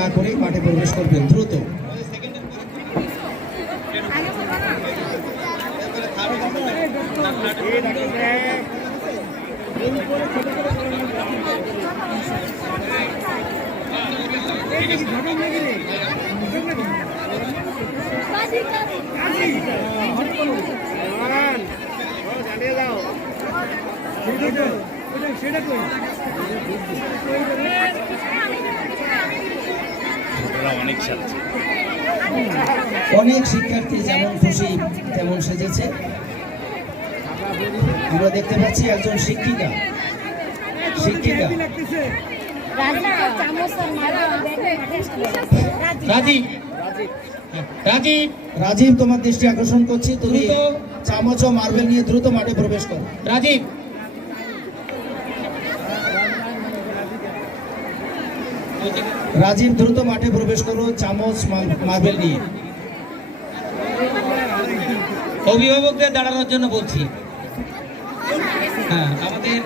না করে মাঠে প্রবেশ করবেন দ্রুত। অনেক শিক্ষার্থী যেমন খুশি তেমন সেজেছে। আমরা দেখতে পাচ্ছি একজন শিক্ষিকা রাজীব, তোমার দৃষ্টি আকর্ষণ করছি, তুমি চামচ ও মার্বেল নিয়ে দ্রুত মাঠে প্রবেশ করো। রাজীব দ্রুত মাঠে প্রবেশ করো চামচ মার্বেল নিয়ে। অভিভাবকদের দাঁড়ানোর জন্য বলছি। হ্যাঁ, আমাদের